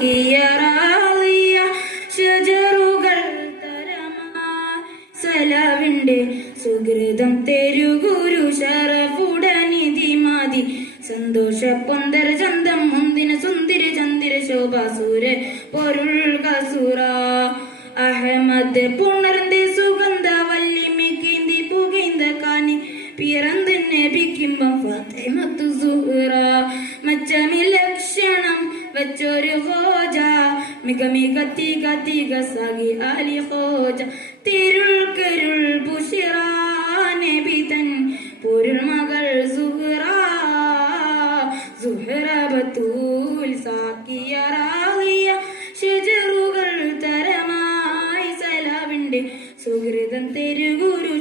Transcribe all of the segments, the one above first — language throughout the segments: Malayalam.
സാക്കിയ റാളിയ ഷജറുകൾ തരമായി സലാവിന്റെ സുഹൃതം തെരുഗുരു ശരഫുടനിധി മാതി സന്തോഷ പൊന്തര ചന്തം മുന്തിന സുന്ദര ചന്ദിര ശോഭാസൂര് പൊരുൾ കസൂറ അഹമ്മദ് പുണർന്ന് സുഗന്ധ വല്ലിമിക്കേന്തി പുകൈന്ത കാനി പിറന്ന് നബിക്കുമ്പം ഫാത്തിമത്തു സുഹറ മച്ചമിലക്ഷണം വെച്ചൊരു ഹോജ മിക തിക സഖി അലി ഹോജ തിരുൾ കരുൾ ബുഷിറ നബി തൻ പൊരുൾ മകൾ സുഹറ സുഹറ ബത്തൂൽ സാക്കിയ റാളിയ ഷജറുകൾ തരമായി സലാവിന്റെ സുഹൃതം തെരുഗുരു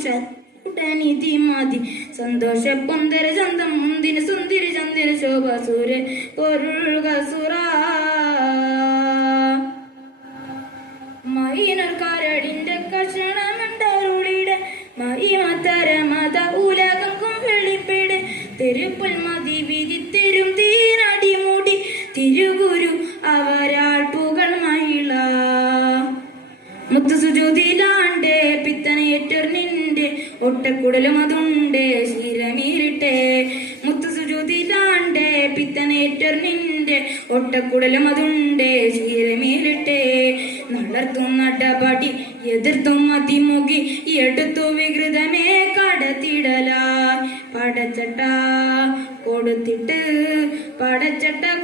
നിധി മാതി സന്തോഷ പൊന്തര ചന്തം മുന്തിന സുന്ദര ചന്ദിര ശോഭാസൂര പൊരുൾ കസുറ മൈനർക്കാരടിന്റെ കഷണമെണ്ടരുളിടെ മൈമതരമത ഉലകം വെളിപ്പെടെ തെരുപ്പൽ മതി വിധി തെരും തീരടി മൂടി തിരുഗുരു അവരാൾ പുകൾ മഹിള മുത്തു സുജൂതിലാണ്ട് പിത്തനയേറ്റർ നിന്റെ ഒട്ടക്കുടലും അതുണ്ട് ശീലമീരിട്ടെ മുത്തു സുജൂതിലാണ്ട് പിത്തനേറ്റർ നിന്റെ ഒട്ടക്കുടലും അതുണ്ട് ശീലമീരിട്ടെ നടർത്തും നടപടി എതിർത്തും അതിമുഖി എടുത്തു വികൃതമേ കടത്തിടലായി പടച്ചട്ട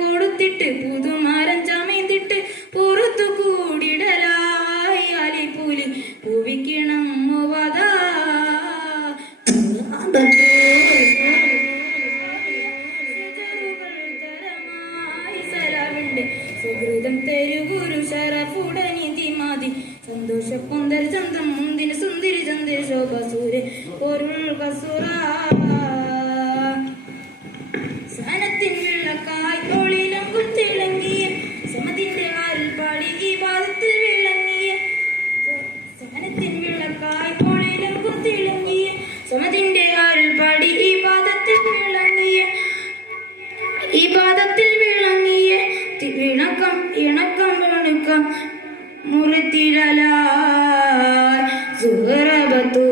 കൊടുത്തിട്ട് പുതുമാരൻ ചമയ്ത്തിട്ട് പുറത്തു കൂടിടലായി അലിപ്പൂലി പൂവിക്കണം മുവതാ സുഹൃതം തെരുഗുരു ശരഫുടനിധി മാതി സന്തോഷ പൊന്തര ചന്ദ്രം മുന്തിന സുന്ദരി ചന്ദ്ര ശോഭസൂര്യ പൊരുൾ കസുറ സനത്തിൻ വിളക്കായി തൊഴിലും കുത്തിളങ്ങിയ സമതിന്റെ ആരിൽ പാടി ഈ പാദത്തിൽ വിളങ്ങിയ സനത്തിൻ വിളക്കായി തൊഴിലും കുത്തിളങ്ങിയ സമതിന്റെ ആരിൽ പാടി ഈ പാദത്തിൽ വിളങ്ങിയ ഇണക്കം മുറിത്തിടലായി സുഹറബത്തൂ